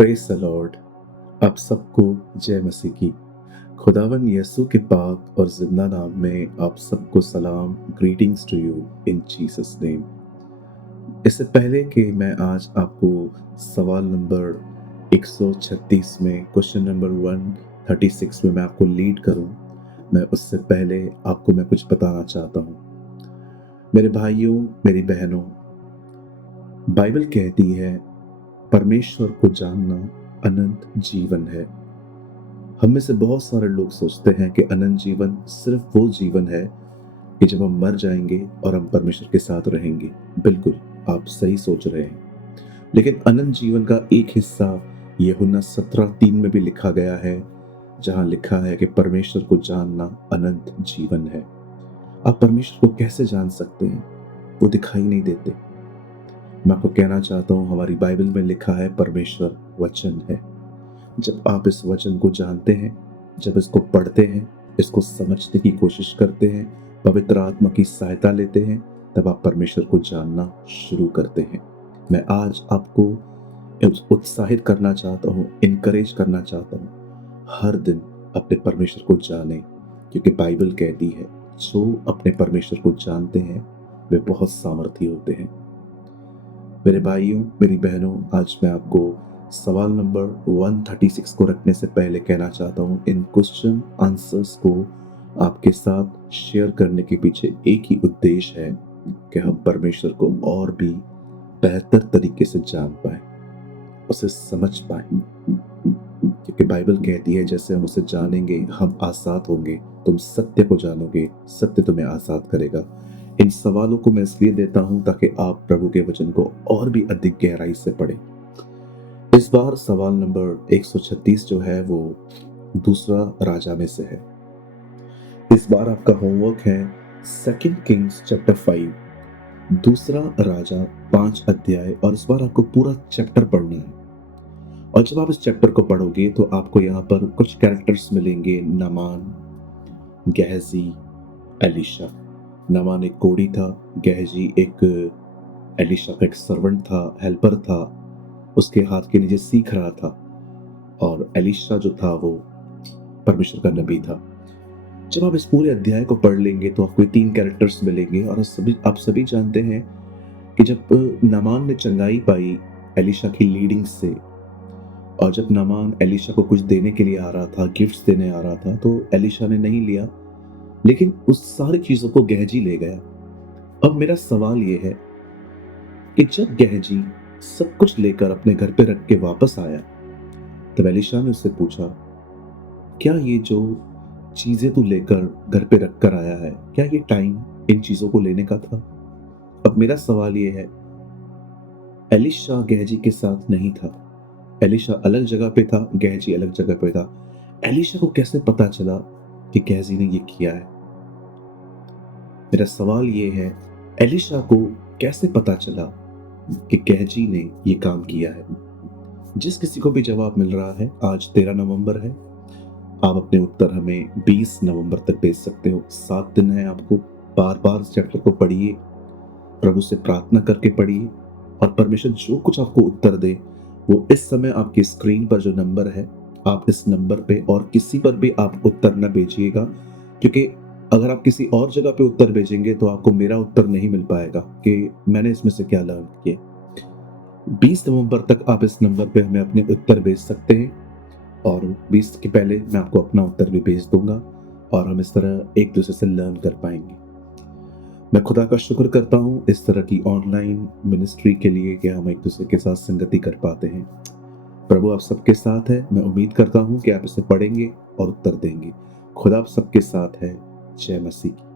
Praise the Lord. आप सबको जय मसीह की। खुदावन यीशु के पाक और जिंदा नाम में आप सबको सलाम, greetings to you in Jesus name. इससे पहले कि मैं आज आपको सवाल नंबर 136 में क्वेश्चन नंबर 136 में मैं आपको लीड करूं, मैं उससे पहले आपको मैं कुछ बताना चाहता हूं। मेरे भाइयों, मेरी बहनों, बाइबल कहती है परमेश्वर को जानना अनंत जीवन है। हम में से बहुत सारे लोग सोचते हैं कि अनंत जीवन सिर्फ वो जीवन है कि जब हम मर जाएंगे और हम परमेश्वर के साथ रहेंगे। बिल्कुल, आप सही सोच रहे हैं। लेकिन अनंत जीवन का एक हिस्सा यूहन्ना 17:3 में भी लिखा गया है, जहां लिखा है कि परमेश्वर को जानना अनंत जीवन है। आप परमेश्वर को कैसे जान सकते हैं? वो दिखाई नहीं देते। मैं आपको कहना चाहता हूं, हमारी बाइबल में लिखा है परमेश्वर वचन है। जब आप इस वचन को जानते हैं, जब इसको पढ़ते हैं, इसको समझने की कोशिश करते हैं, पवित्र आत्मा की सहायता लेते हैं, तब आप परमेश्वर को जानना शुरू करते हैं। मैं आज आपको उत्साहित करना चाहता हूँ, इनकरेज करना चाहता हूँ, हर दिन अपने परमेश्वर को जाने, क्योंकि बाइबल कहती है जो अपने परमेश्वर को जानते हैं वे बहुत सामर्थी होते हैं। मेरे भाइयों, मेरी बहनों, आज मैं आपको सवाल नंबर 136 को रखने से पहले कहना चाहता हूँ, इन क्वेश्चन आंसर्स को आपके साथ शेयर करने के पीछे एक ही उद्देश्य है कि हम परमेश्वर को और भी बेहतर तरीके से जान पाए, उसे समझ पाए। क्योंकि बाइबल कहती है जैसे हम उसे जानेंगे हम आज़ाद होंगे। तुम सत्य को जानोगे, सत्य तुम्हें आज़ाद करेगा। इन सवालों को मैं इसलिए देता हूं ताकि आप प्रभु के वचन को और भी अधिक गहराई से पढ़ें। इस बार सवाल नंबर 136 जो है वो दूसरा राजा में से है। इस बार आपका होमवर्क है 2 किंग्स चैप्टर 5, दूसरा राजा 5 अध्याय, और इस बार आपको पूरा चैप्टर पढ़ना है। और जब आप इस चैप्टर को पढ़ोगे तो आपको यहाँ पर कुछ कैरेक्टर्स मिलेंगे, नामान, गेहजी, एलिशा। नामान एक कोढ़ी था, गेहजी एक एलिशा का एक सर्वेंट था, हेल्पर था, उसके हाथ के नीचे सीख रहा था, और एलिशा जो था वो परमेश्वर का नबी था। जब आप इस पूरे अध्याय को पढ़ लेंगे तो आपको 3 कैरेक्टर्स मिलेंगे, और आप सभी जानते हैं कि जब नामान ने चंगाई पाई एलिशा की लीडिंग से, और जब नामान एलिशा को कुछ देने के लिए आ रहा था, गिफ्ट्स देने आ रहा था, तो एलिशा ने नहीं लिया, लेकिन उस सारी चीजों को गेहजी ले गया। अब मेरा सवाल ये है कि जब गेहजी सब कुछ लेकर अपने घर पे रख के वापस आया, तब एलिशा ने उससे पूछा, क्या ये जो चीजें तू लेकर घर पे रख कर आया है, क्या ये टाइम इन चीजों को लेने का था? अब मेरा सवाल ये है, एलिशा गेहजी के साथ नहीं था। एलिशा अलग जगह पे था, गेहजी अलग जगह पे था। एलिशा को कैसे पता चला कि गेहजी ने ये किया है? मेरा सवाल ये है, एलिशा को कैसे पता चला कि गेहजी ने ये काम किया है? जिस किसी को भी जवाब मिल रहा है, आज 13 नवंबर है, आप अपने उत्तर हमें 20 नवंबर तक भेज सकते हो। 7 दिन है, आपको बार बार इस चैप्टर को पढ़िए, प्रभु से प्रार्थना करके पढ़िए, और परमेश्वर जो कुछ आपको उत्तर दे वो इस समय आपकी स्क्रीन पर जो नंबर है, आप इस नंबर पे और किसी पर भी आप उत्तर न भेजिएगा, क्योंकि अगर आप किसी और जगह पे उत्तर भेजेंगे तो आपको मेरा उत्तर नहीं मिल पाएगा कि मैंने इसमें से क्या लर्न किया। 20 नवंबर तक आप इस नंबर पे हमें अपने उत्तर भेज सकते हैं, और 20 के पहले मैं आपको अपना उत्तर भी भेज दूंगा, और हम इस तरह एक दूसरे से लर्न कर पाएंगे। मैं खुदा का शुक्र करता हूँ इस तरह की ऑनलाइन मिनिस्ट्री के लिए कि हम एक दूसरे के साथ संगति कर पाते हैं। प्रभु आप सबके साथ है। मैं उम्मीद करता हूँ कि आप इसे पढ़ेंगे और उत्तर देंगे। खुदा आप सबके साथ है। जय मसीह की।